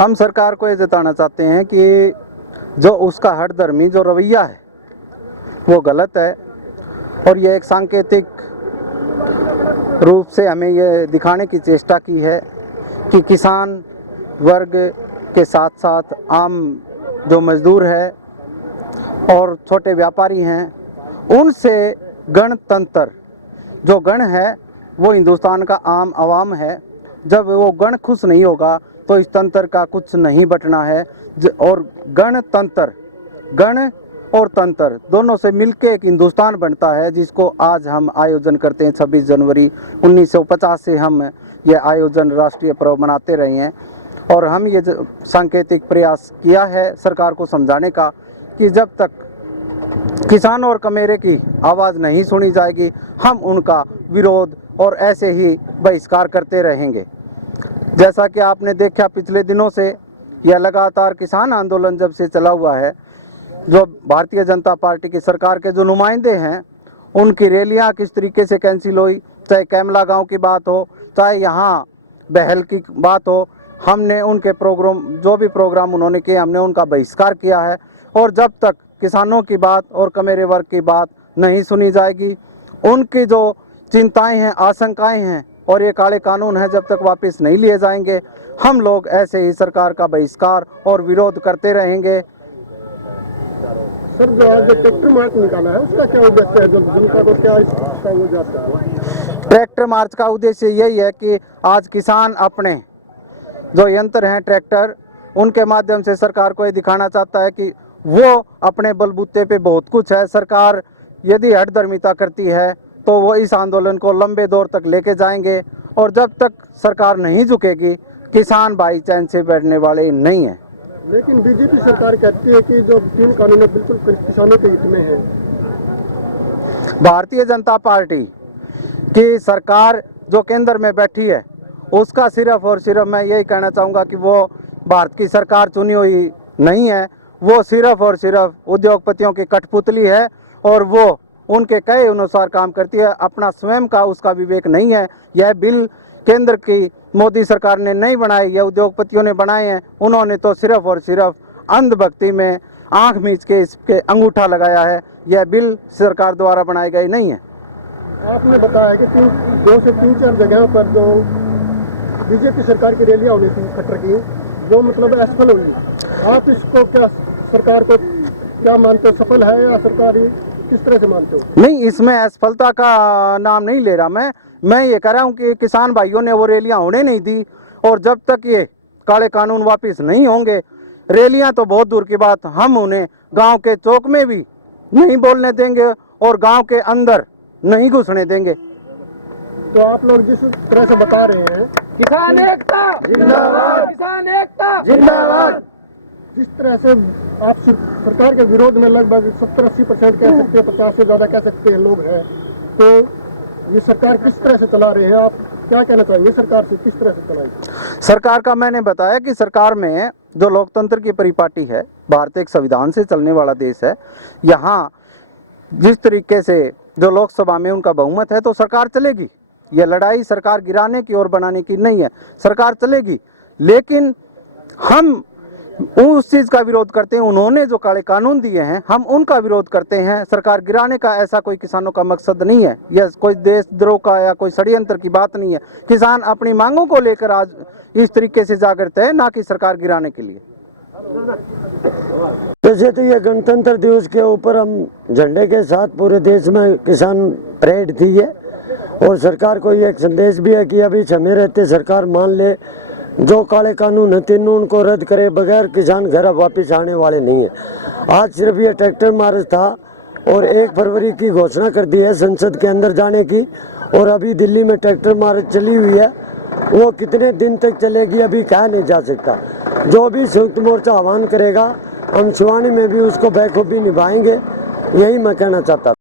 हम सरकार को ये जताना चाहते हैं कि जो उसका हठधर्मी जो रवैया है वो गलत है और ये एक सांकेतिक रूप से हमें ये दिखाने की चेष्टा की है कि किसान वर्ग के साथ साथ आम जो मजदूर है और छोटे व्यापारी हैं उनसे गणतंत्र जो गण है वो हिंदुस्तान का आम आवाम है। जब वो गण खुश नहीं होगा तो इस तंत्र का कुछ नहीं बटना है। और गणतंत्र गण और तंत्र दोनों से मिलके एक हिंदुस्तान बनता है जिसको आज हम आयोजन करते हैं। 26 जनवरी 1950 से हम ये आयोजन राष्ट्रीय पर्व मनाते रहे हैं और हम ये सांकेतिक प्रयास किया है सरकार को समझाने का कि जब तक किसान और कमेरे की आवाज़ नहीं सुनी जाएगी हम उनका विरोध और ऐसे ही बहिष्कार करते रहेंगे। जैसा कि आपने देखा पिछले दिनों से यह लगातार किसान आंदोलन जब से चला हुआ है, जो भारतीय जनता पार्टी की सरकार के जो नुमाइंदे हैं उनकी रैलियां किस तरीके से कैंसिल हुई, चाहे कैमला गांव की बात हो चाहे यहाँ बहल की बात हो, हमने उनके प्रोग्राम जो भी प्रोग्राम उन्होंने किए हमने उनका बहिष्कार किया है। और जब तक किसानों की बात और कमेरे वर्ग की बात नहीं सुनी जाएगी, उनकी जो चिंताएं हैं आशंकाएं हैं और ये काले कानून हैं जब तक वापस नहीं लिए जाएंगे हम लोग ऐसे ही सरकार का बहिष्कार और विरोध करते रहेंगे। सर, जो आज ट्रैक्टर मार्च निकाला है उसका क्या उद्देश्य है? जो जनता को क्या इसका वो जाता है? ट्रैक्टर मार्च का उद्देश्य यही है कि आज किसान अपने जो यंत्र हैं ट्रैक्टर उनके माध्यम से सरकार को ये दिखाना चाहता है कि वो अपने बलबूते पे बहुत कुछ है। सरकार यदि हठधर्मिता करती है तो वो इस आंदोलन को लंबे दौर तक लेके जाएंगे और जब तक सरकार नहीं झुकेगी किसान भाई चैन से बैठने वाले नहीं हैं। लेकिन बीजेपी सरकार कहती है कि जो 3 कानून है बिल्कुल किसानों के हित में है। भारतीय जनता पार्टी की सरकार जो केंद्र में बैठी है उसका सिर्फ और सिर्फ मैं यही कहना चाहूँगा कि वो भारत की सरकार चुनी हुई नहीं है, वो सिर्फ और सिर्फ उद्योगपतियों की कठपुतली है और वो उनके कहे अनुसार काम करती है। अपना स्वयं का उसका विवेक नहीं है। यह बिल केंद्र की मोदी सरकार ने नहीं बनाए, यह उद्योगपतियों ने बनाए हैं। उन्होंने तो सिर्फ और सिर्फ अंधभक्ति में आंख मीच के इसके अंगूठा लगाया है। यह बिल सरकार द्वारा बनाए गए नहीं है। आपने बताया कि 2 से 3-4 जगहों पर जो बीजेपी सरकार की रैलियां होनी थी खट्टर की जो मतलब असफल हुई, आप इसको क्या सरकार को क्या मानते हो, सफल है या सरकारी किस तरह से मानते हो? नहीं, इसमें असफलता का नाम नहीं ले रहा मैं ये कह रहा हूँ कि किसान भाइयों ने वो रैलियां होने नहीं दी और जब तक ये काले कानून वापस नहीं होंगे रैलियां तो बहुत दूर की बात हम उन्हें गांव के चौक में भी नहीं बोलने देंगे और गांव के अंदर नहीं घुसने देंगे। तो आप लोग जिस तरह से बता रहे हैं किसान एकता जिंदाबाद, किसान एकता जिंदाबाद, जिस तरह से आप सरकार के विरोध में लगभग 70-80% कह सकते हैं, 50 से ज्यादा कह सकते हैं लोग हैं, तो ये सरकार किस तरह से चला रहे हैं? आप क्या कहना चाहेंगे सरकार से, किस तरह से चलाएगी सरकार का? मैंने बताया कि सरकार में जो लोकतंत्र की परिपाटी है, भारत एक संविधान से चलने वाला देश है। यहाँ जिस तरीके से जो लोकसभा में उनका बहुमत है तो सरकार चलेगी। यह लड़ाई सरकार गिराने की और बनाने की नहीं है, सरकार चलेगी। लेकिन हम उस चीज का विरोध करते हैं, उन्होंने जो काले कानून दिए हैं हम उनका विरोध करते हैं। सरकार गिराने का ऐसा कोई किसानों का मकसद नहीं है, यह कोई देशद्रोह का या कोई षड्यंत्र की बात नहीं है। किसान अपनी मांगों को लेकर आज इस तरीके से जागृत है, ना कि सरकार गिराने के लिए। वैसे तो ये गणतंत्र दिवस के ऊपर हम झंडे के साथ पूरे देश में किसान परेड थी है और सरकार को ये एक संदेश भी है कि अभी समय रहते सरकार मान ले जो काले कानून है तीनों उनको रद्द करे बगैर किसान घर वापस आने वाले नहीं है। आज सिर्फ ये ट्रैक्टर मार्च था और 1 फरवरी की घोषणा कर दी है संसद के अंदर जाने की और अभी दिल्ली में ट्रैक्टर मार्च चली हुई है, वो कितने दिन तक चलेगी अभी कहा नहीं जा सकता। जो भी संयुक्त मोर्चा आह्वान करेगा हम शिवानी में भी उसको बखूबी निभाएंगे, यही मैं कहना चाहता।